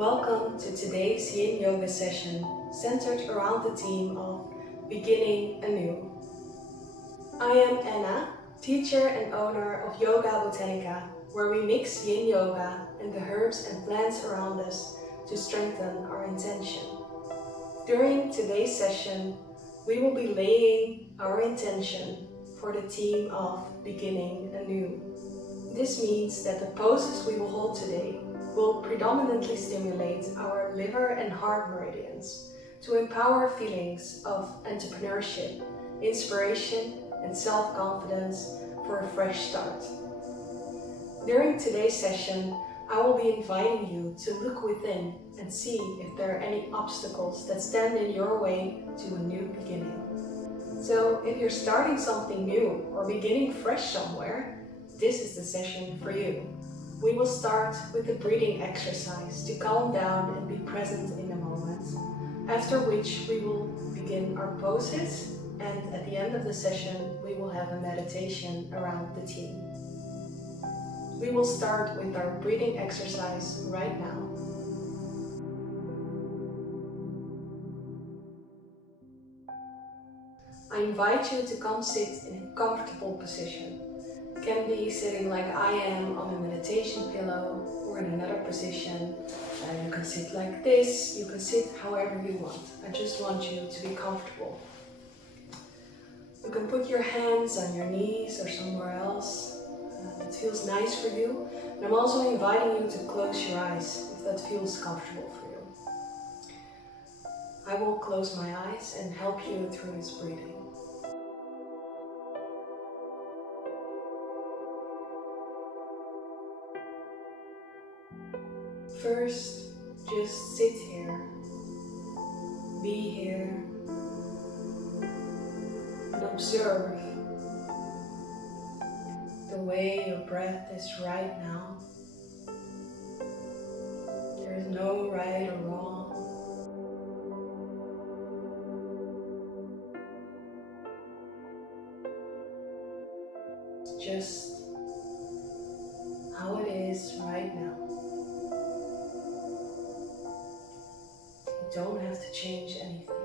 Welcome to today's Yin Yoga session centered around the theme of Beginning Anew. I am Anna, teacher and owner of Yoga Botanica, where we mix Yin Yoga and the herbs and plants around us to strengthen our intention. During today's session, we will be laying our intention for the theme of Beginning Anew. This means that the poses we will hold today will predominantly stimulate our liver and heart meridians to empower feelings of entrepreneurship, inspiration, and self-confidence for a fresh start. During today's session, I will be inviting you to look within and see if there are any obstacles that stand in your way to a new beginning. So if you're starting something new or beginning fresh somewhere, this is the session for you. We will start with a breathing exercise to calm down and be present in the moment, after which we will begin our poses, and at the end of the session we will have a meditation around the theme. We will start with our breathing exercise right now. I invite you to come sit in a comfortable position. It can be sitting like I am on a meditation pillow or in another position. You can sit like this, you can sit however you want. I just want you to be comfortable. You can put your hands on your knees or somewhere else that feels nice for you. And I'm also inviting you to close your eyes if that feels comfortable for you. I will close my eyes and help you through this breathing. First, just sit here, be here, and observe the way your breath is right now. There is no right or wrong. It's just how it is right now. You don't have to change anything.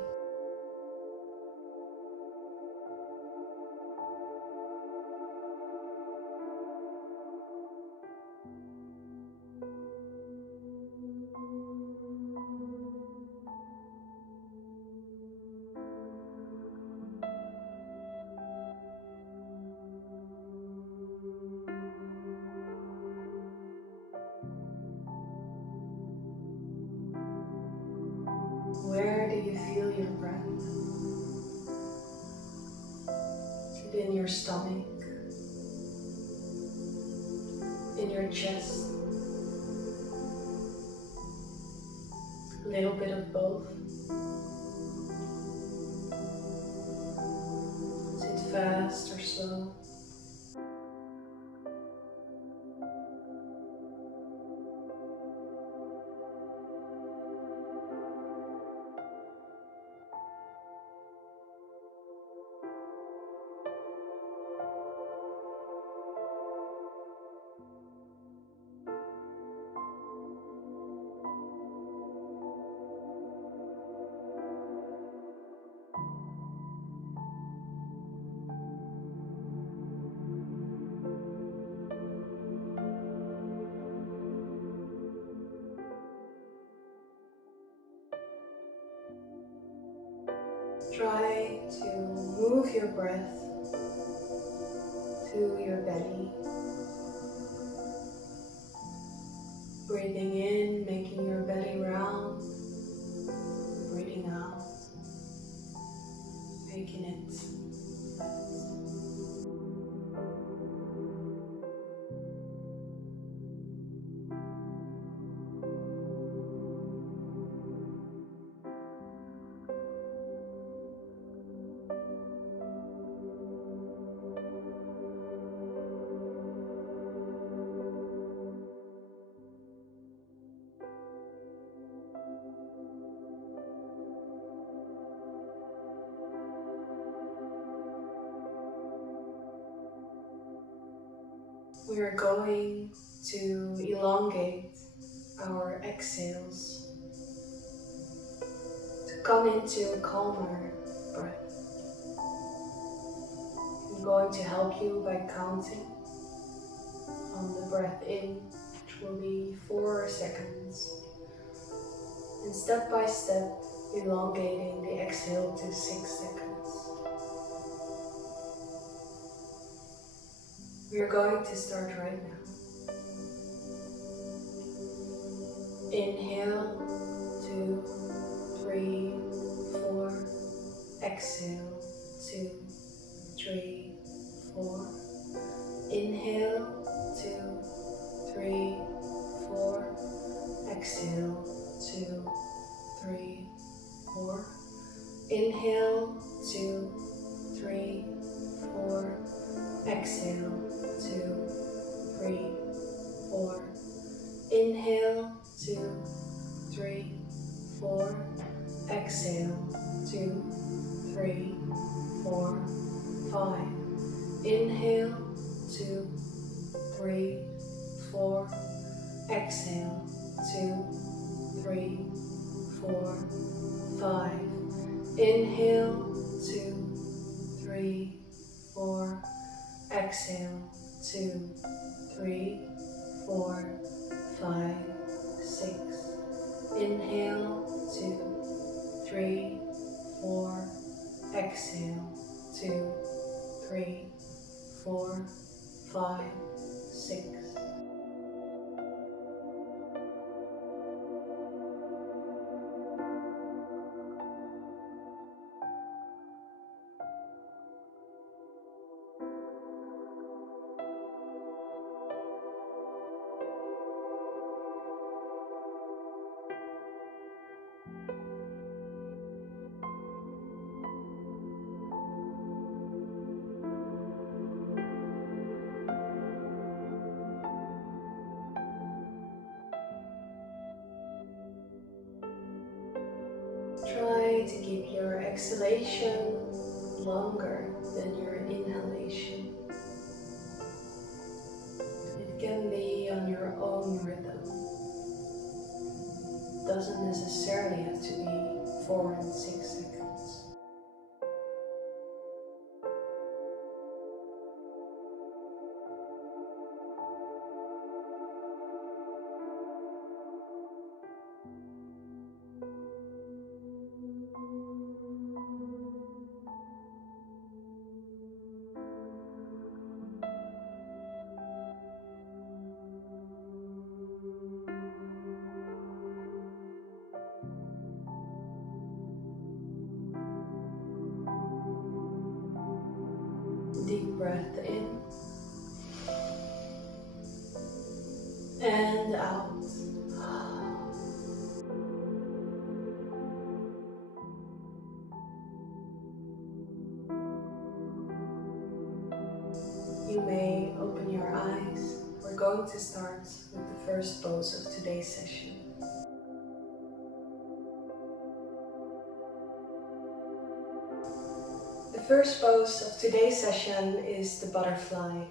Where do you feel your breath? Is it in your stomach? In your chest? A little bit of both? Is it fast or slow? Try to move your breath to your belly. Breathing in, making your belly round. Breathing out, making it flat. We are going to elongate our exhales to come into a calmer breath. I'm going to help you by counting on the breath in, which will be 4 seconds, and step by step elongating the exhale to 6 seconds. We are going to start right now. Inhale, 2, 3, 4. Exhale, 2, 3, 4. Inhale, 2, 3, 4. Exhale, 2, 3, 4. Inhale, 2, 3, 4. Exhale, 2, 3, 4. Inhale, 2, 3, 4. Exhale, 2, 3, 4, 5. Inhale, 2, 3, 4. Exhale, 2, 3, 4, 5. Inhale, 2, 3, 4. Exhale, 2, 3, 4, 5, 6. Inhale, 2, 3, 4. Exhale, 2, 3, 4, 5, 6. Try to keep your exhalation longer than your inhalation. It can be on your own rhythm. It doesn't necessarily have to be 4 and 6 seconds. Deep breath in and out. You may open your eyes. We're going to start with the first pose of today's session. The first pose of today's session is the butterfly.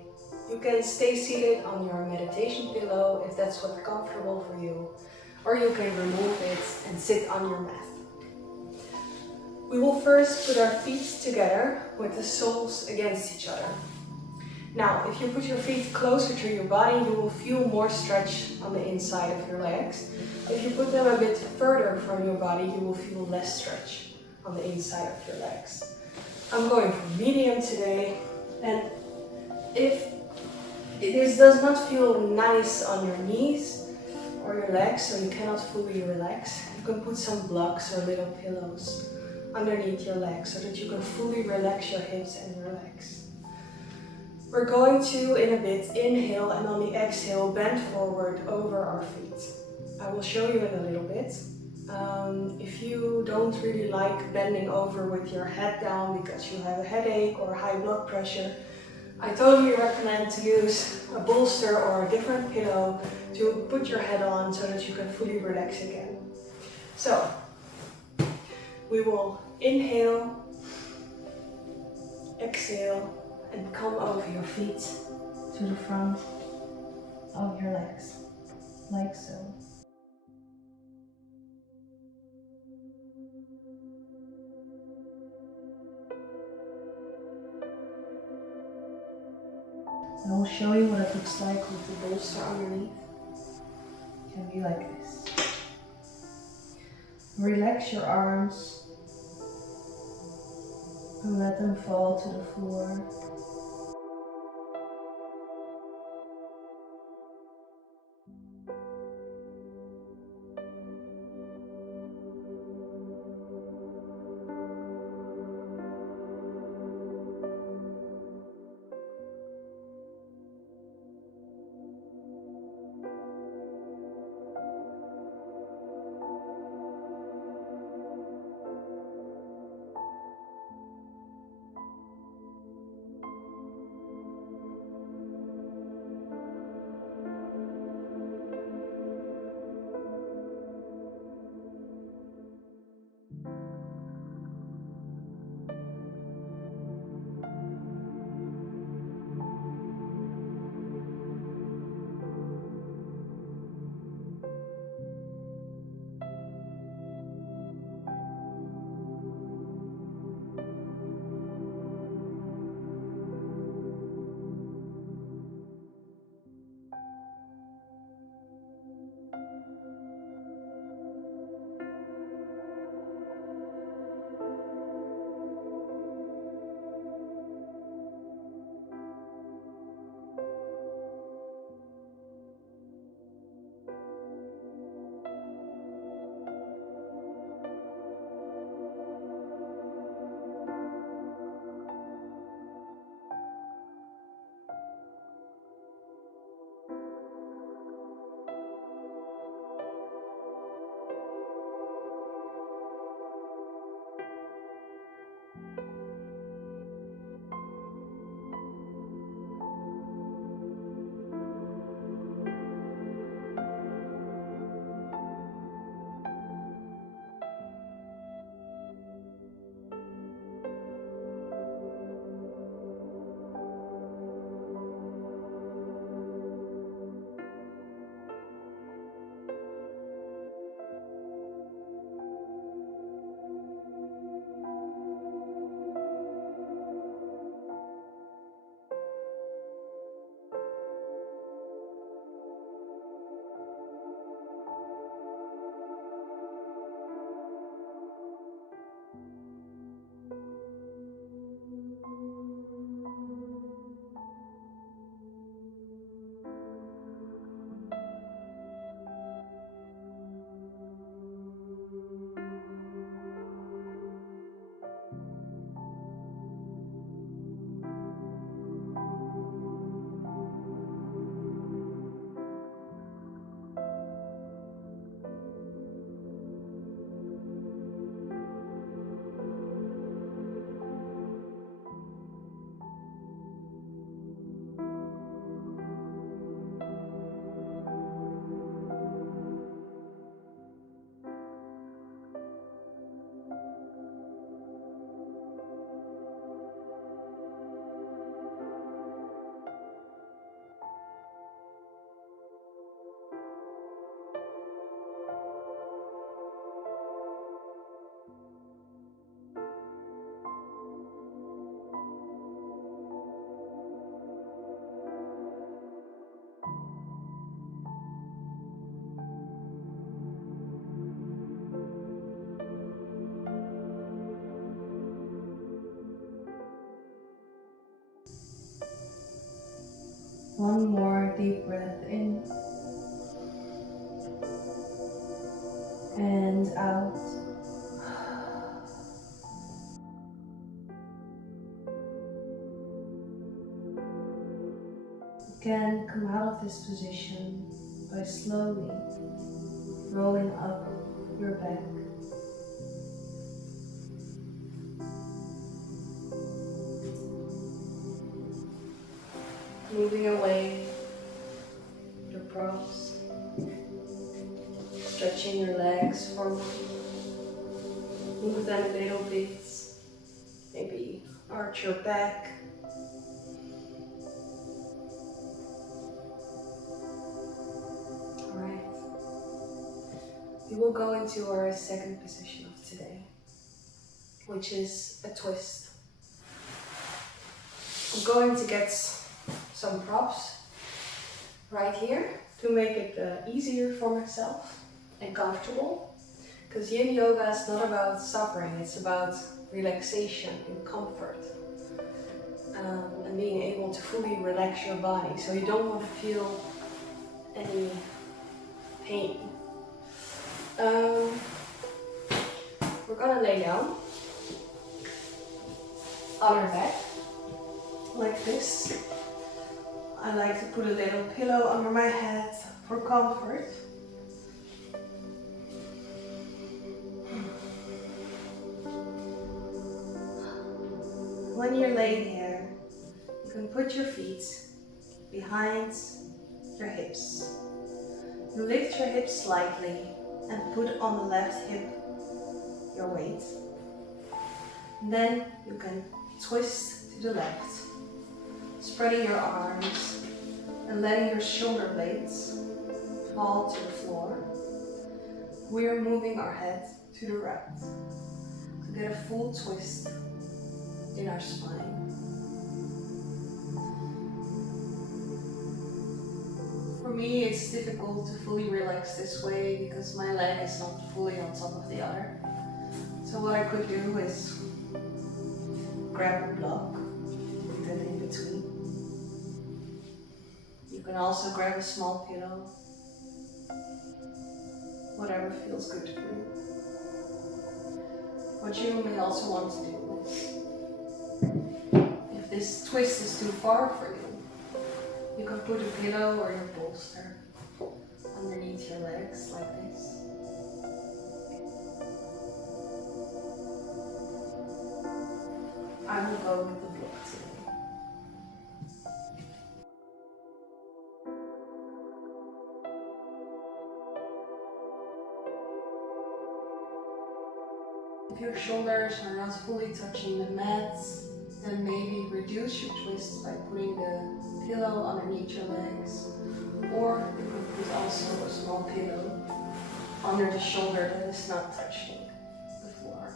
You can stay seated on your meditation pillow if that's what's comfortable for you, or you can remove it and sit on your mat. We will first put our feet together with the soles against each other. Now, if you put your feet closer to your body, you will feel more stretch on the inside of your legs. If you put them a bit further from your body, you will feel less stretch on the inside of your legs. I'm going for medium today, and if this does not feel nice on your knees or your legs, so you cannot fully relax, you can put some blocks or little pillows underneath your legs so that you can fully relax your hips and your legs. We're going to, in a bit, inhale, and on the exhale, bend forward over our feet. I will show you in a little bit. If you don't really like bending over with your head down because you have a headache or high blood pressure, I totally recommend to use a bolster or a different pillow to put your head on so that you can fully relax again. So, we will inhale, exhale, and come over your feet to the front of your legs, like so. And I will show you what it looks like with the bolster underneath. It can be like this. Relax your arms and let them fall to the floor. One more deep breath in and out. You can come out of this position by slowly rolling up your back. Moving away your props, stretching your legs forward. Move them a little bit, maybe arch your back. Alright, we will go into our second position of today, which is a twist. I'm going to get some props right here to make it easier for myself and comfortable. Because Yin Yoga is not about suffering, it's about relaxation and comfort. And being able to fully relax your body. So you don't want to feel any pain. We're gonna lay down on our back, like this. I like to put a little pillow under my head for comfort. When you're laying here, you can put your feet behind your hips. You lift your hips slightly and put on the left hip your weight. And then you can twist to the left, spreading your arms and letting your shoulder blades fall to the floor. We're moving our head to the right to get a full twist in our spine. For me, it's difficult to fully relax this way because my leg is not fully on top of the other. So what I could do is grab a block, put it in between. You can also grab a small pillow, whatever feels good for you. What you may also want to do is, if this twist is too far for you, you can put a pillow or your bolster underneath your legs like this. I will go with the block today. If your shoulders are not fully touching the mat, then maybe reduce your twist by putting the pillow underneath your legs. Or you can put also a small pillow under the shoulder that is not touching the floor.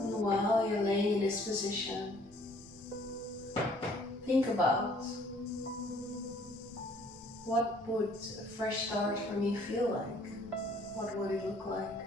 And while you're laying in this position, think about what would a fresh start for me feel like? What would it look like?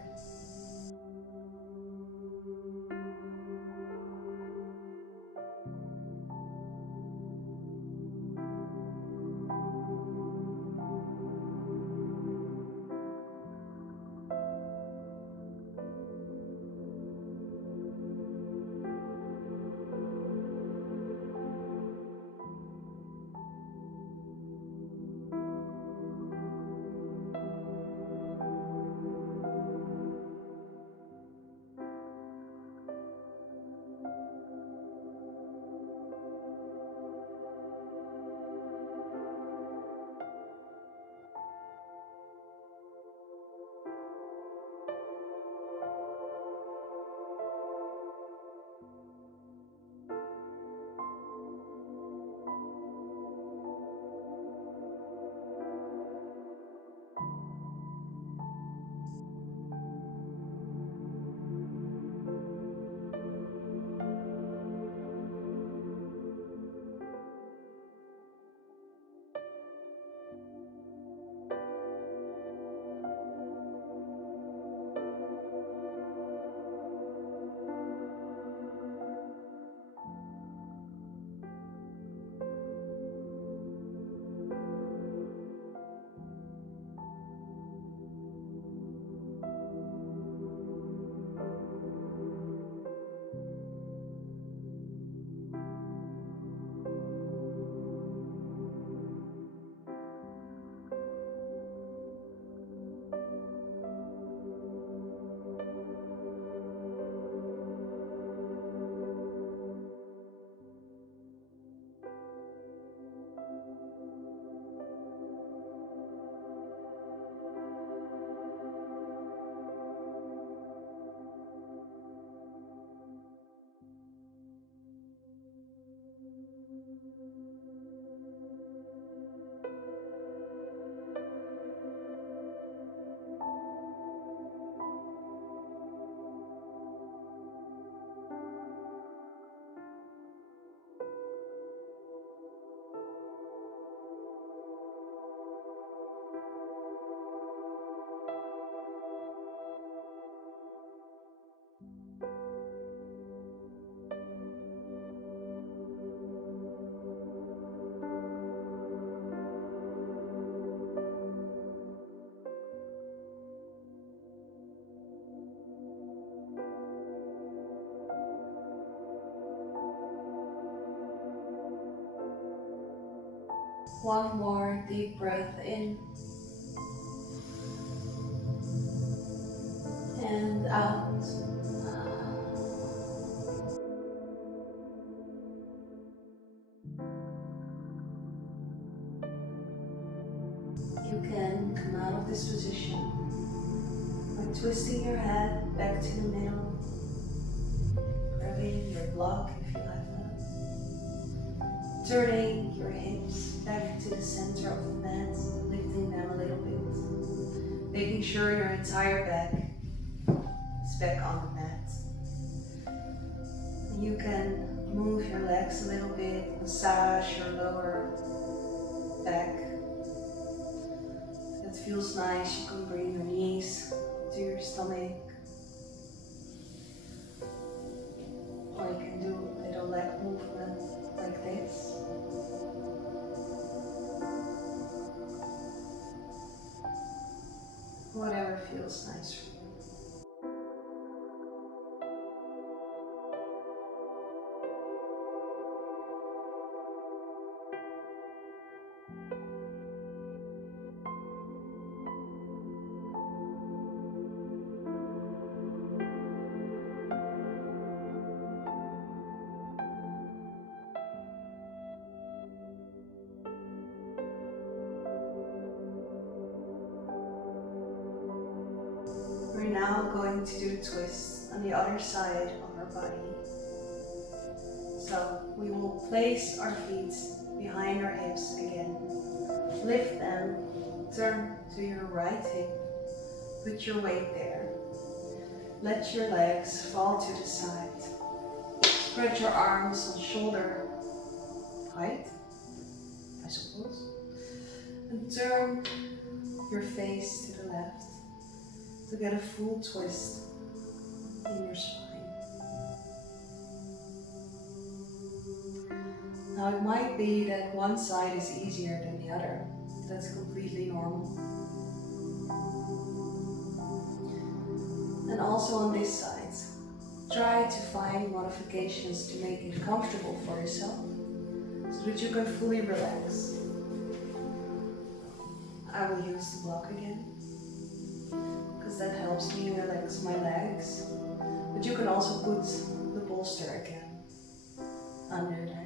One more deep breath in and out. You can come out of this position by twisting your head back to the middle, grabbing your block if you have that, turning your hips back to the center of the mat, lifting them a little bit, making sure your entire back is back on the mat. And you can move your legs a little bit, massage your lower back. If it feels nice, you can bring your knees to your stomach. Or you can do a little leg movement like this. Whatever feels nice for you. We're now going to do the twist on the other side of our body. So we will place our feet behind our hips again. Lift them, turn to your right hip, put your weight there. Let your legs fall to the side. Spread your arms on shoulder height, I suppose. And turn your face to the left to get a full twist in your spine. Now it might be that one side is easier than the other. That's completely normal. And also on this side, try to find modifications to make it comfortable for yourself so that you can fully relax. I will use the block again because that helps me relax my legs. But you can also put the bolster again on your legs.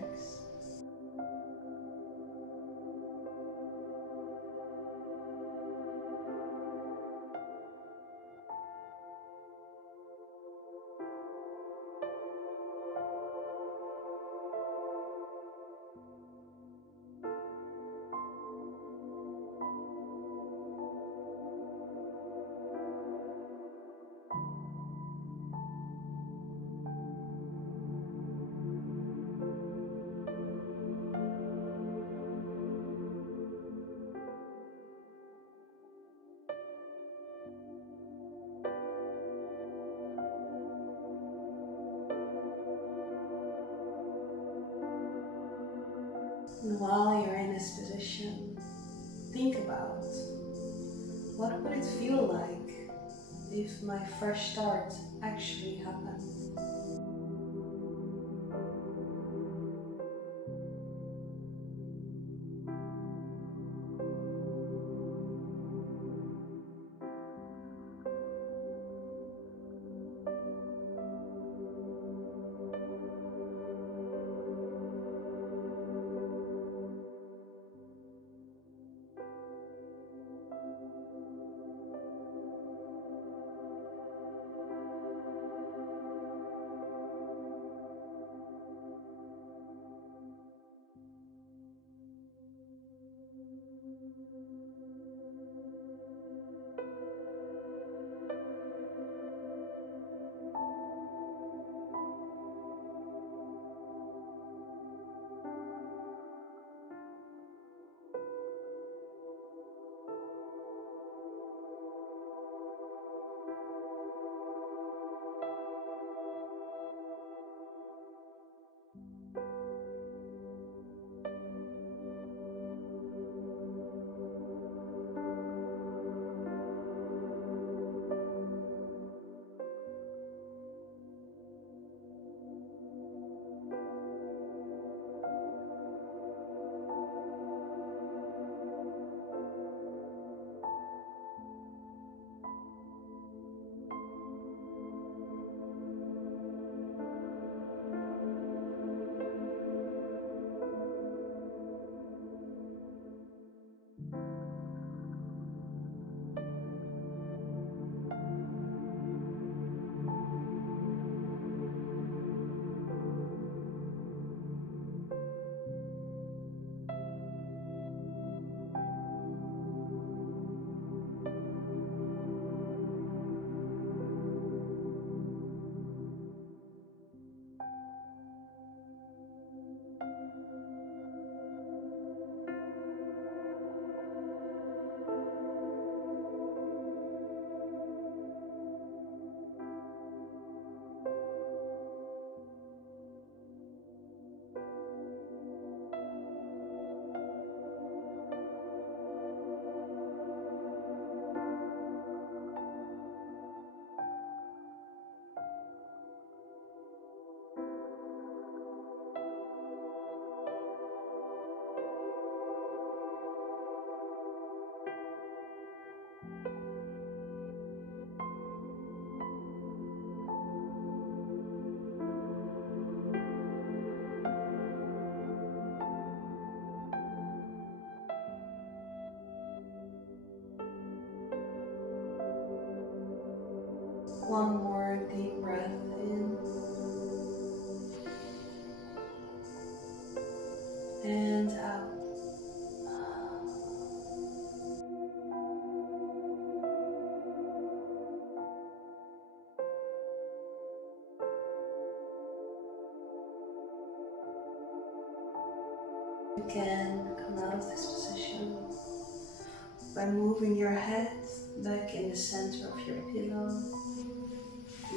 And while you're in this position, think about what would it feel like if my fresh start actually happened. One more deep breath in and out. You can come out of this position by moving your head back in the center of your pillow,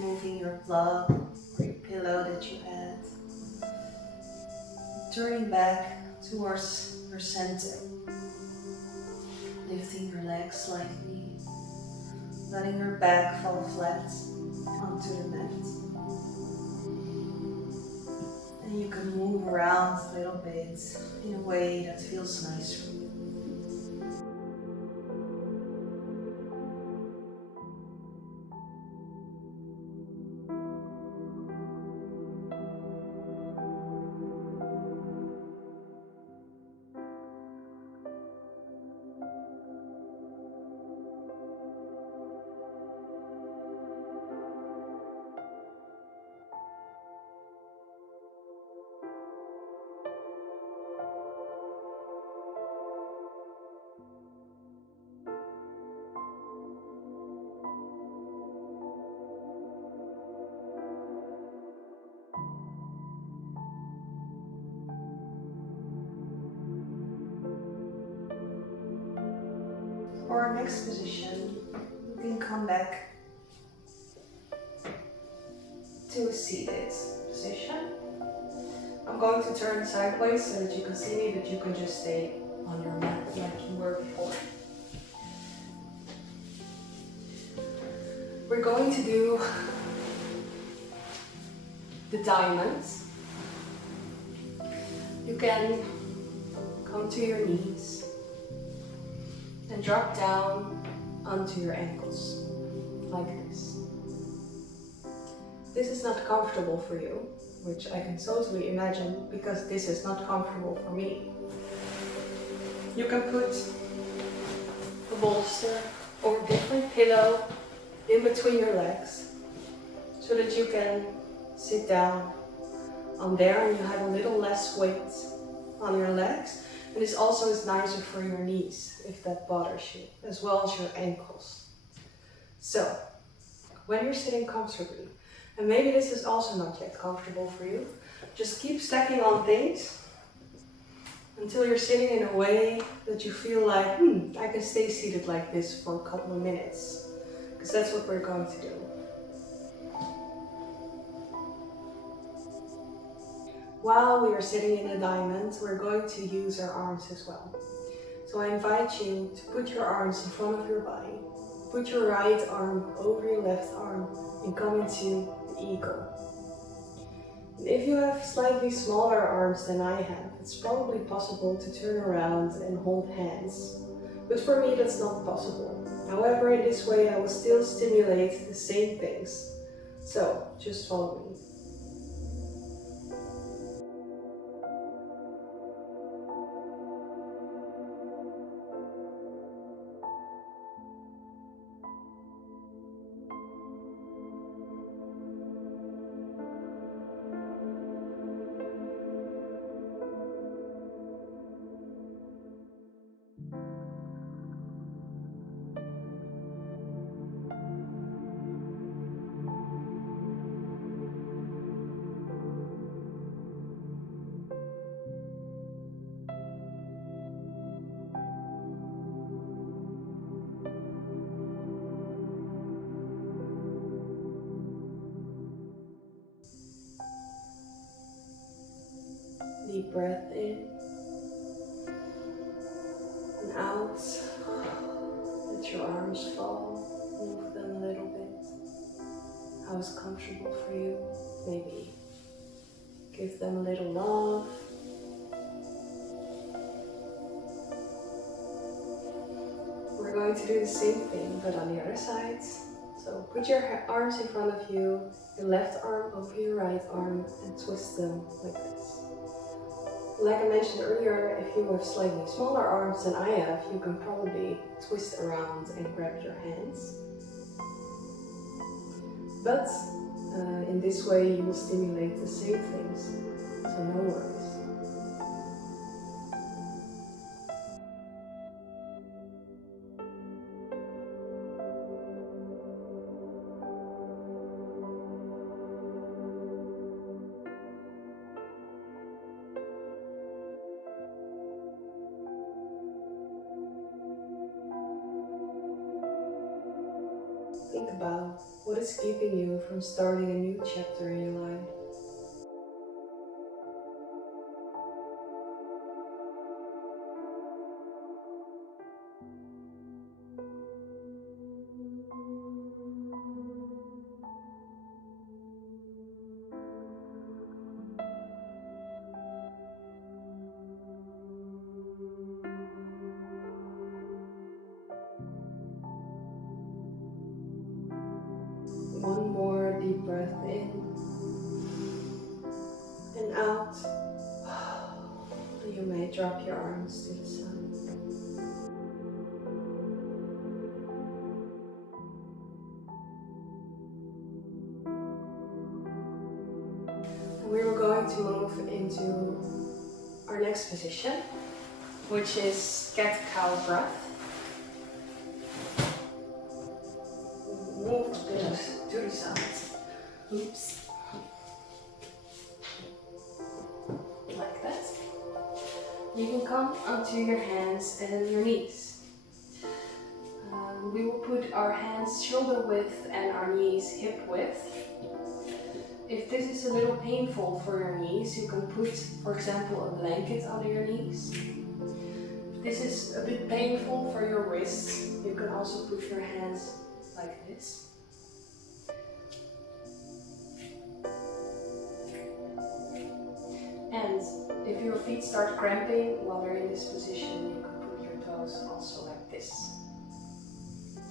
moving your plug or your pillow that you had, turning back towards your center, lifting your legs slightly, letting your back fall flat onto the mat. And you can move around a little bit in a way that feels nice for you. For our next position, you can come back to a seated position. I'm going to turn sideways so that you can see me, but you can just stay on your mat like you were before. We're going to do the diamonds. You can come to your knees and drop down onto your ankles, like this. This is not comfortable for you, which I can totally imagine, because this is not comfortable for me. You can put a bolster or a different pillow in between your legs, so that you can sit down on there and you have a little less weight on your legs. And this also is nicer for your knees, if that bothers you, as well as your ankles. So, when you're sitting comfortably, and maybe this is also not yet comfortable for you, just keep stacking on things until you're sitting in a way that you feel like, I can stay seated like this for a couple of minutes, because that's what we're going to do. While we are sitting in a diamond, we're going to use our arms as well. So I invite you to put your arms in front of your body. Put your right arm over your left arm and come into the eagle. And if you have slightly smaller arms than I have, it's probably possible to turn around and hold hands. But for me, that's not possible. However, in this way, I will still stimulate the same things. So just follow me. Deep breath in and out. Let your arms fall. Move them a little bit. How is comfortable for you? Maybe give them a little love. We're going to do the same thing, but on the other side. So put your arms in front of you, your left arm over your right arm, and twist them like this. Like I mentioned earlier, if you have slightly smaller arms than I have, you can probably twist around and grab your hands. but in this way you will stimulate the same things, so no worries. Think about what is keeping you from starting a new chapter in your life. One more deep breath in and out. You may drop your arms to the side. We're going to move into our next position, which is cat-cow breath. Move to the side. Oops. Like that. You can come onto your hands and your knees. We will put our hands shoulder width and our knees hip width. If this is a little painful for your knees, you can put, for example, a blanket under your knees. If this is a bit painful for your wrists, you can also put your hands like this. And if your feet start cramping while they're in this position, you can put your toes also like this.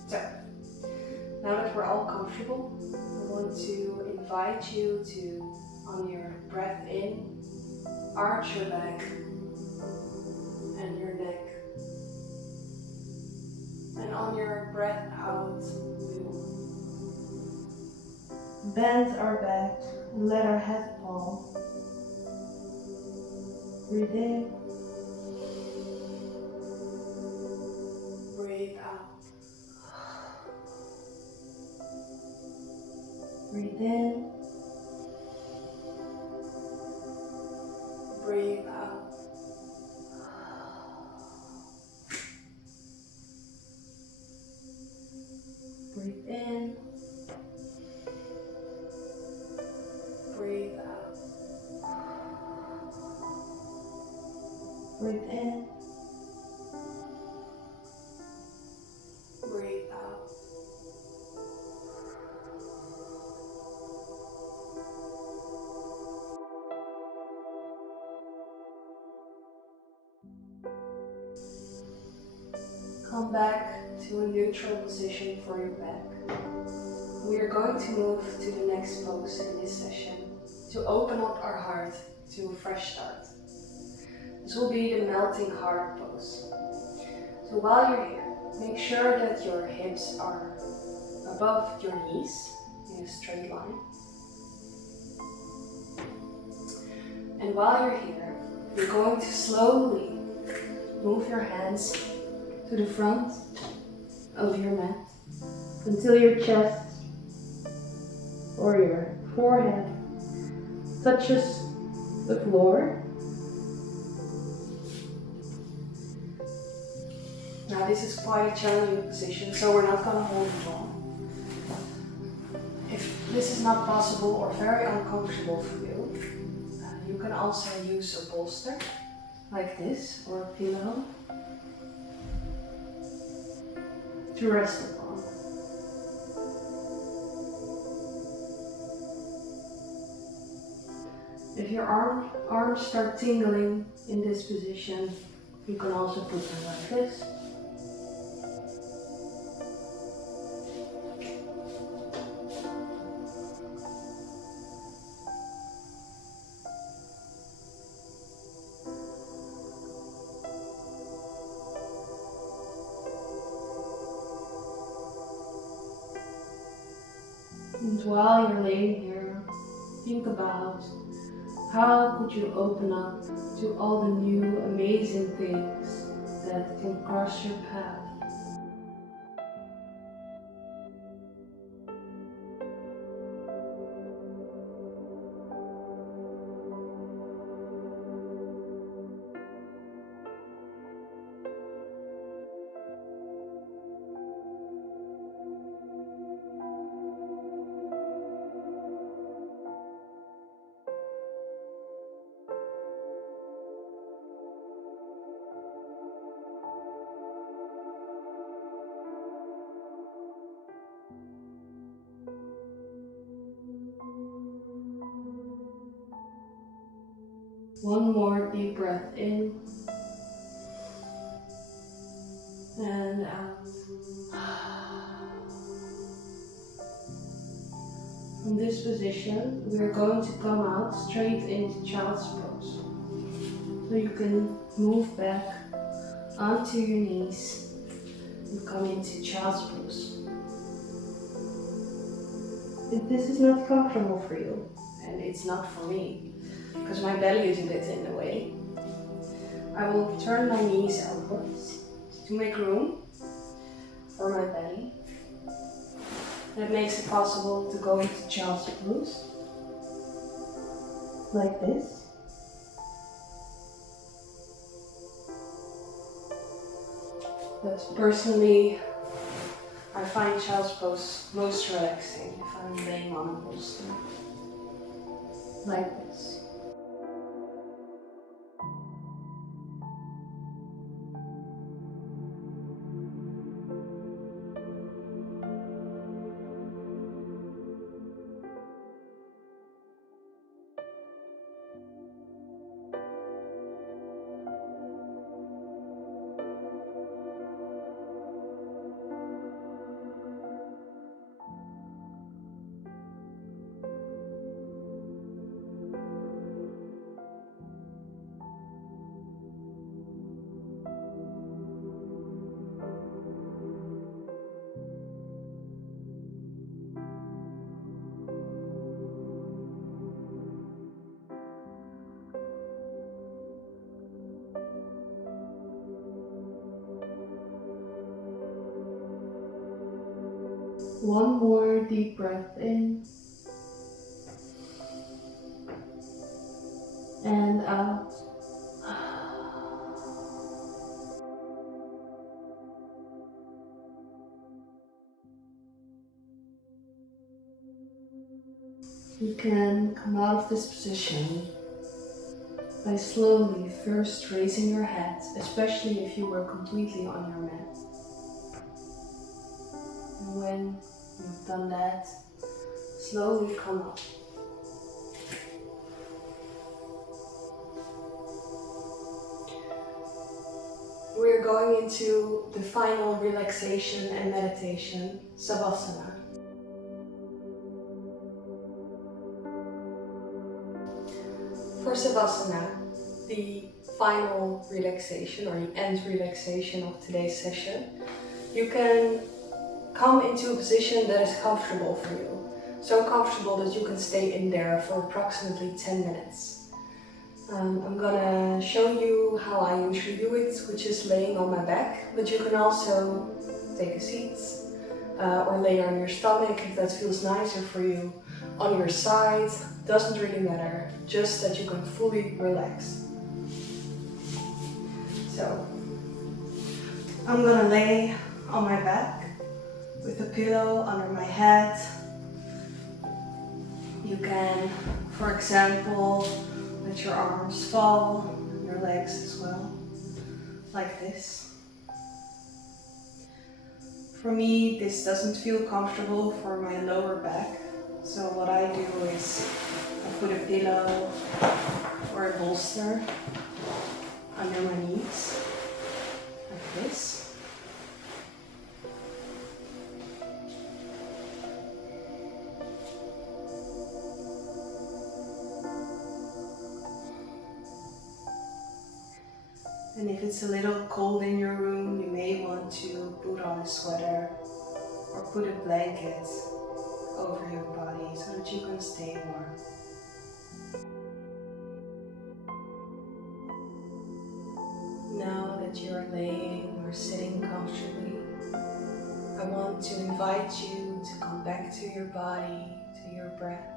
So, now that we're all comfortable, I want to invite you to, on your breath in, arch your back and your neck. And on your breath out, we will bend our back and let our head fall. Breathe in. Breathe out. Breathe in. Breathe out. Breathe in. Breathe out. Breathe in. Breathe out. Come back to a neutral position for your back. We are going to move to the next pose in this session to open up our heart to a fresh start. This will be the melting heart pose. So while you're here, make sure that your hips are above your knees in a straight line. And while you're here, you're going to slowly move your hands to the front of your mat until your chest or your forehead touches the floor. Now this is quite a challenging position, so we're not going to hold it long. If this is not possible or very uncomfortable for you, you can also use a bolster like this or a pillow to rest upon. If your arms start tingling in this position, you can also put them like this. And while you're laying here, think about how could you open up to all the new amazing things that can cross your path. One more deep breath in and out. From this position, we are going to come out straight into child's pose. So you can move back onto your knees and come into child's pose. If this is not comfortable for you, and it's not for me, because my belly is a bit in the way, I will turn my knees outwards to make room for my belly. That makes it possible to go into child's pose, like this. But personally, I find child's pose most relaxing if I'm laying on a bolster, like this. One more deep breath in and out. You can come out of this position by slowly first raising your head, especially if you were completely on your mat. And when you've done that, slowly come up. We're going into the final relaxation and meditation, Savasana. For Savasana, the final relaxation or the end relaxation of today's session, you can come into a position that is comfortable for you. So comfortable that you can stay in there for approximately 10 minutes. I'm gonna show you how I usually do it, which is laying on my back, but you can also take a seat or lay on your stomach if that feels nicer for you. On your side, doesn't really matter, just that you can fully relax. So, I'm gonna lay on my back with a pillow under my head. You can, for example, let your arms fall, and your legs as well, like this. For me, this doesn't feel comfortable for my lower back, so what I do is I put a pillow or a bolster under my knees, like this. And if it's a little cold in your room, you may want to put on a sweater or put a blanket over your body so that you can stay warm. Now that you are laying or sitting comfortably, I want to invite you to come back to your body, to your breath.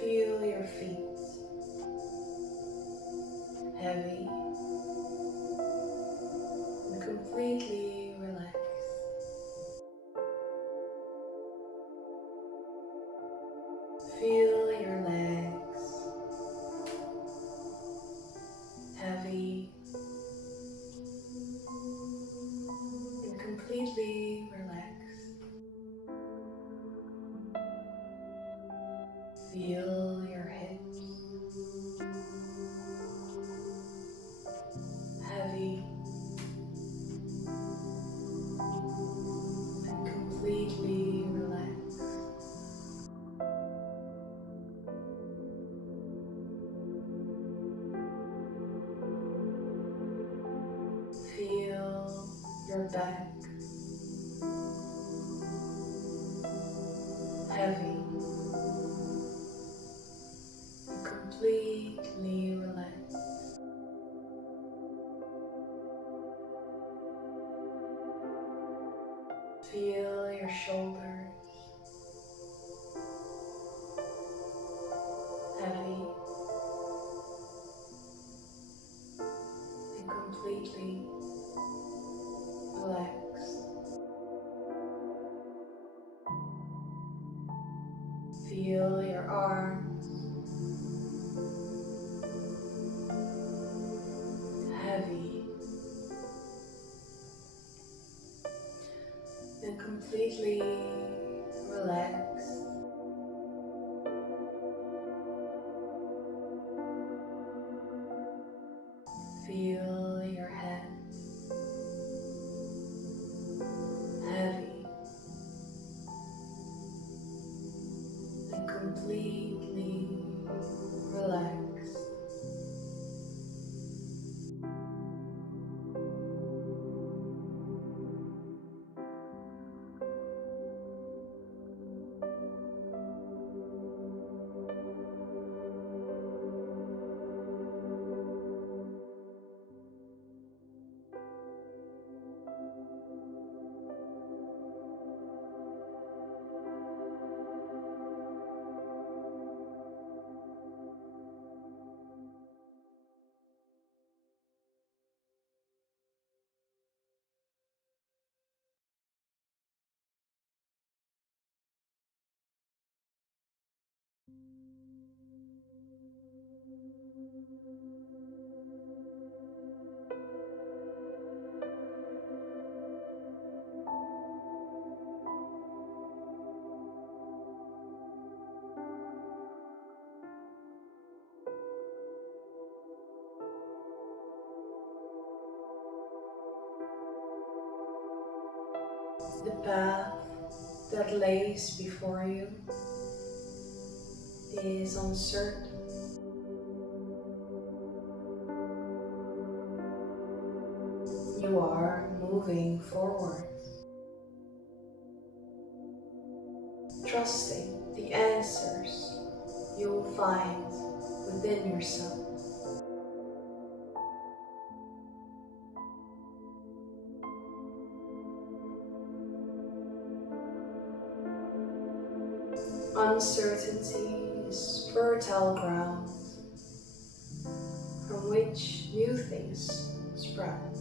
Feel your feet heavy and completely relaxed. Feel your legs heavy and completely relaxed. Feel your hips heavy and completely relaxed. Feel your back heavy and completely relaxed. Feel your shoulders heavy and completely relaxed. Feel your arms heavy and completely relaxed. Feel your head heavy and completely relaxed. The path that lays before you is uncertain. You are moving forward, trusting the answers you will find within yourself. Uncertainty is fertile ground from which new things sprout.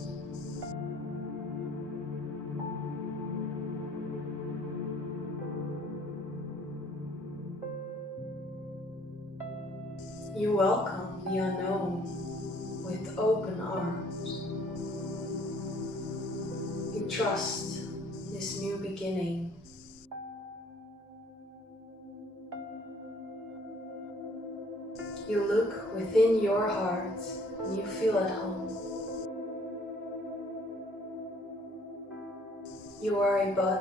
You welcome the unknown with open arms. You trust this new beginning. You look within your heart and you feel at home. You are a bud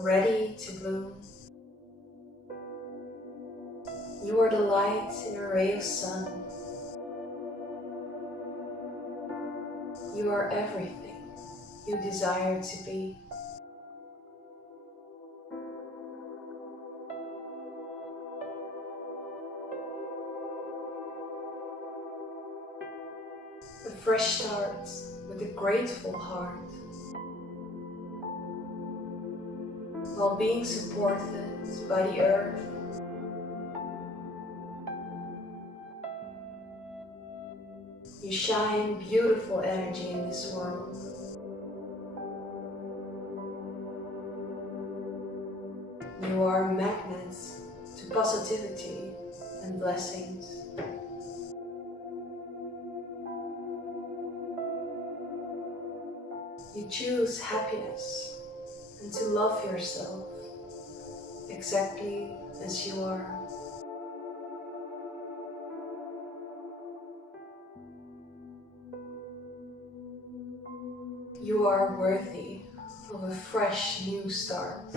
ready to bloom. You are the light in a ray of sun. You are everything you desire to be. A fresh start with a grateful heart, while being supported by the earth. You shine beautiful energy in this world. You are magnets to positivity and blessings. You choose happiness and to love yourself exactly as you are. You are worthy of a fresh new start.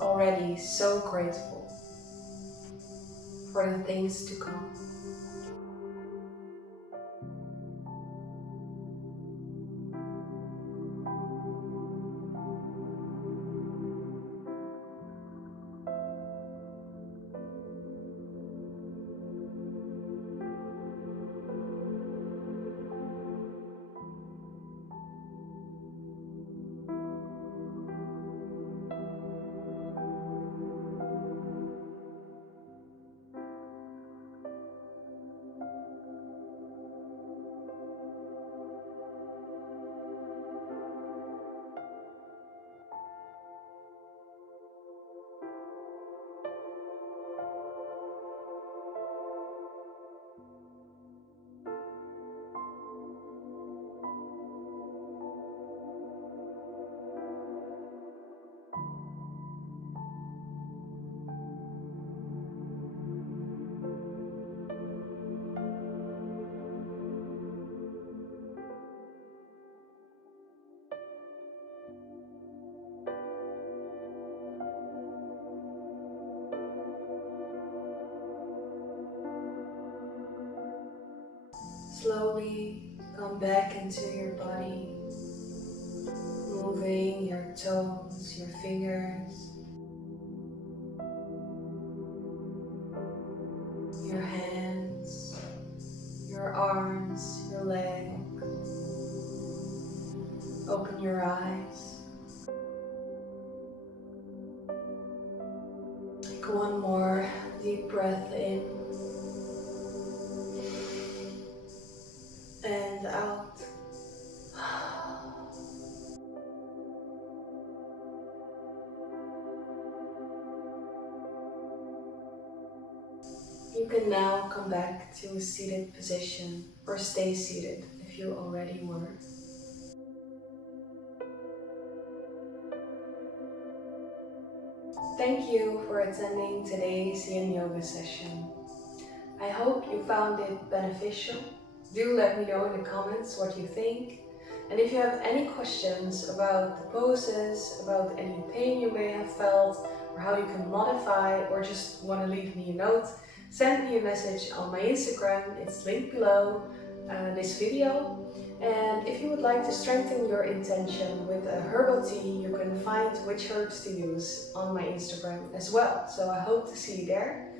Already so grateful for the things to come. Slowly come back into your body, moving your toes, your fingers, your hands, your arms, your legs. Open your eyes. Take one more deep breath in and out. You can now come back to a seated position or stay seated if you already were. Thank you for attending today's Yin Yoga session. I hope you found it beneficial. Do let me know in the comments what you think. And if you have any questions about the poses, about any pain you may have felt, or how you can modify, or just want to leave me a note, send me a message on my Instagram. It's linked below this video. And if you would like to strengthen your intention with a herbal tea, you can find which herbs to use on my Instagram as well. So I hope to see you there.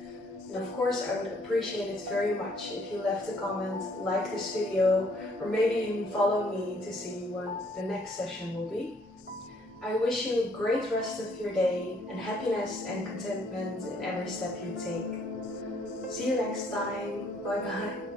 And of course, I would appreciate it very much if you left a comment, like this video, or maybe even follow me to see when the next session will be. I wish you a great rest of your day and happiness and contentment in every step you take. See you next time. Bye bye.